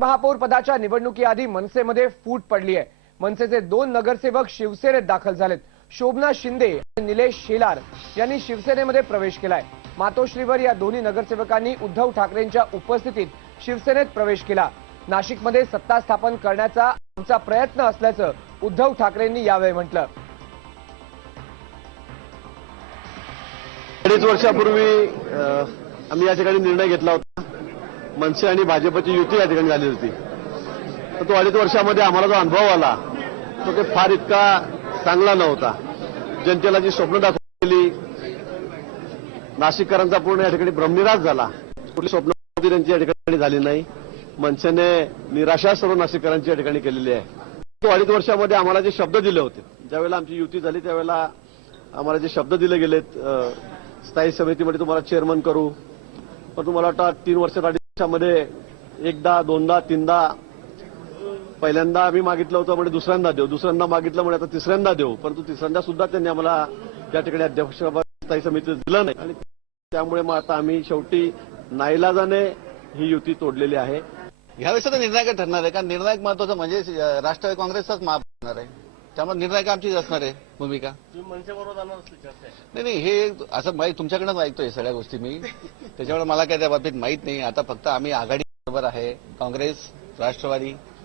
महापौर पदाच्या निवडणुकीआधी मनसेमध्ये फूट पडली आहे मनसेचे दोन नगरसेवक शिवसेनेत दाखल झालेत. शोभना शिंदे आणि निलेश शेलार यांनी शिवसेनेमध्ये प्रवेश केलाय. मातोश्रीवर या दोन्ही नगरसेवकांनी उद्धव ठाकरेंच्या उपस्थितीत शिवसेनेत प्रवेश केला. नाशिकमध्ये सत्ता स्थापन करण्याचा आमचा प्रयत्न असल्याचं उद्धव ठाकरेंनी यावेळी म्हटलं. अडीच वर्षापूर्वी आम्ही या ठिकाणी निर्णय घेतला होता. मनसे आणि भाजपची युती या ठिकाणी झाली होती. तर तो अडीच वर्षामध्ये आम्हाला जो अनुभव आला तो काही फार इतका चांगला नव्हता. जनतेला जी स्वप्न दाखवलेली नाशिककरांचा पूर्ण या ठिकाणी भ्रमनिराश झाला. कुठली स्वप्न त्यांची या ठिकाणी झाली नाही. मनसेने निराशा सर्व नाशिककरांची या ठिकाणी केलेली आहे. तो अडीच वर्षामध्ये आम्हाला जे शब्द दिले होते ज्यावेळेला आमची युती झाली त्यावेळेला आम्हाला जे शब्द दिले गेलेत स्थायी समितीमध्ये तुम्हाला चेअरमन करू पण तुम्हाला वाटतं तीन वर्षात अडीच एकदा दोनदा तीनदा पहिल्यांदा आम्ही मागितलं होतं म्हणजे दुसऱ्यांदा देऊ. दुसऱ्यांदा मागितलं म्हणजे आता तिसऱ्यांदा देऊ. परंतु तिसऱ्यांदा सुद्धा त्यांनी आम्हाला त्या ठिकाणी अध्यक्ष स्थायी दिलं नाही. आणि त्यामुळे मग आता आम्ही शेवटी नाईलाजाने ही युती तोडलेली आहे. ह्यावेळेस निर्णायक ठरणार आहे. कारण निर्णायक महत्वाचं म्हणजे राष्ट्रवादी काँग्रेसचाच माफ करणार आहे. त्यामुळे निर्णायक आमचीच असणार आहे भूमिका. नाही नाही हे असं माहिती तुमच्याकडनंच ऐकतोय सगळ्या गोष्टी मी. त्याच्यामुळे मला काय त्या बाबतीत माहीत नाही. आता फक्त आम्ही आघाडी बरोबर आहे काँग्रेस राष्ट्रवादी